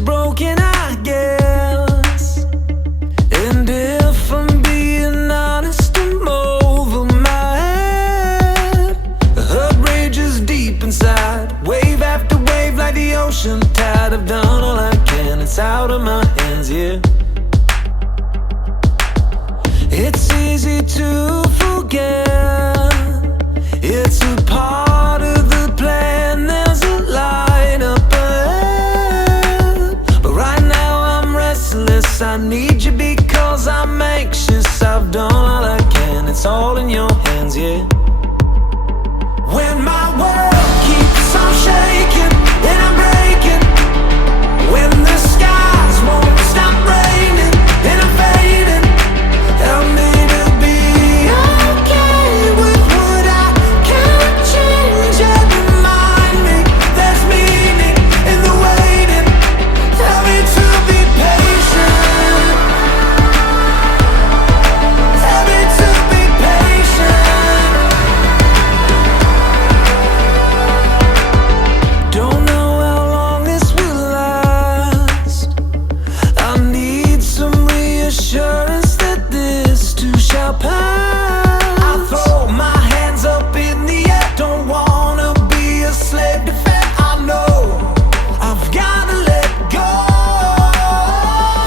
is broken, I guess. And if I'm being honest, I'm over my head. The hurt rages deep inside, wave after wave like the ocean tide. I've done all I can, it's out of my hands, yeah. It's easy to forget, it's a part of the plan. There's a light up ahead, but right now I'm restless. I need you because I'm anxious. I've done all I can, it's all in your hands, yeah. When my world keeps on shaking and I'm breaking, when the skies won't stop raining and I'm fading, help me to be okay with what I can't change. And remind me there's meaning in the waiting. Help me to be patient. Help me to be patient. Don't know how long this will last. I need some reassurance that this too shall pass. I throw my hands up in the air, don't wanna be a slave to fear. I know I've gotta let go.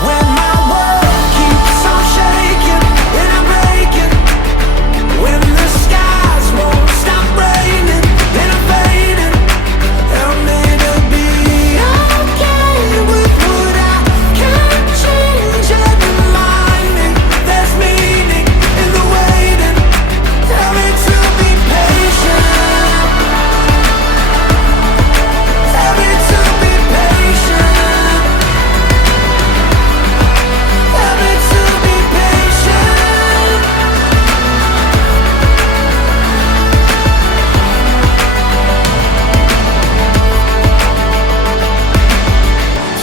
When my world keeps on shaking and I'm breaking, when the skies won't stop raining and I'm fading, help me to be okay with what I can't change. And remind me there's meaning in the waiting. Help me to be patient. Help me to be patient. Help me to be patient.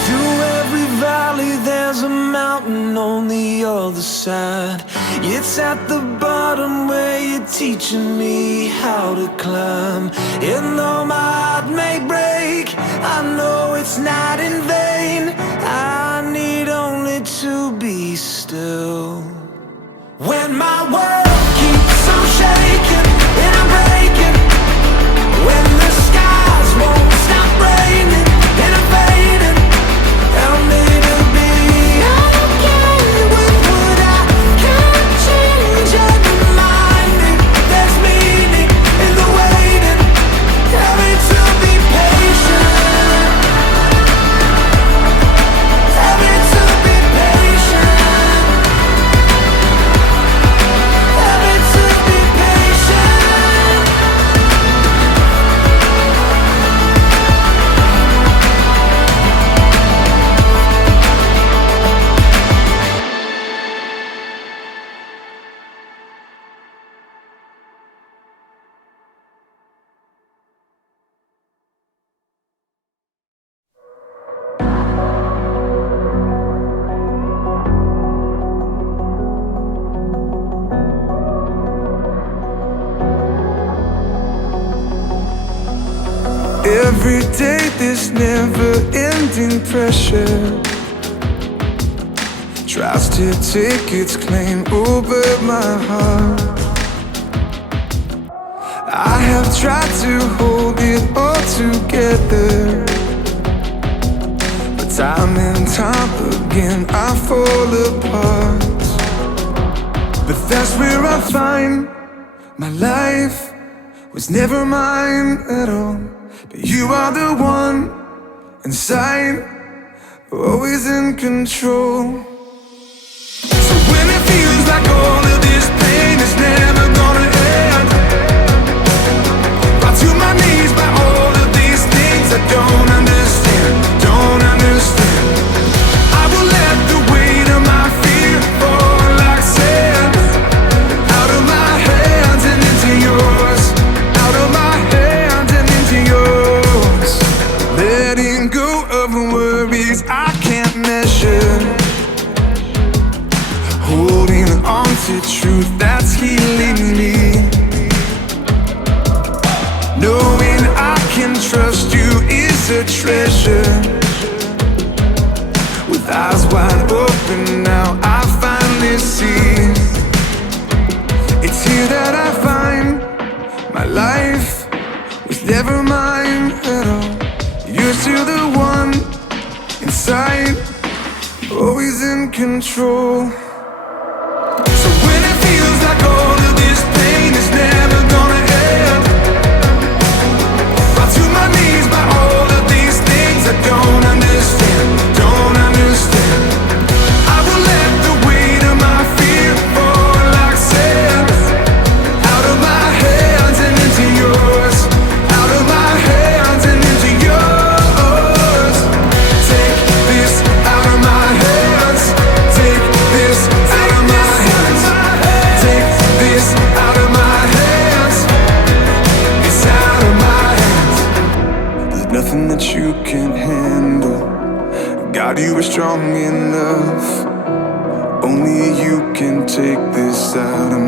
Through every valley there's a mountain on the other side. It's at the bottom where you're teaching me how to climb. And though my heart may break, I know it's not in vain. I need only to be still. When my world keeps on shaking and I'm breaking, when the skies won't stop raining and I'm fading, help me to be okay with what I can't change. And remind me there's meaning in the waiting. Help me to be patient. Help me to be patient. Help me to be patient. Every day this never-ending pressure tries to take its claim over my heart. I have tried to hold it all together, but time and time again I fall apart. But that's where I find my life was never mine at all. But you are the one inside, always in control. So when it feels like all of this pain is never gonna end, fall to my knees by all of these things I don't understand, don't understand. I will let the weight of my fear fall like sand, out of my hands and into yours, out of my hands and into yours. Letting go of worries I can't measure, holding on to truth that's healing me, knowing I can trust you is a treasure. Eyes wide open now, I finally see. It's here that I find my life was never mine at all. You're still the one inside, always in control. So when it feels like all of this pain is never gonna end, fall to my knees by all of these things I don't understand, don't understand. I will let the weight of my fear fall like sand, out of my hands and into yours, out of my hands and into yours. Take this out of my hands, take this out of my hands, take this out of my hands, it's out of my hands. There's nothing that you can't handle. God, you are strong enough. Only you can take this out of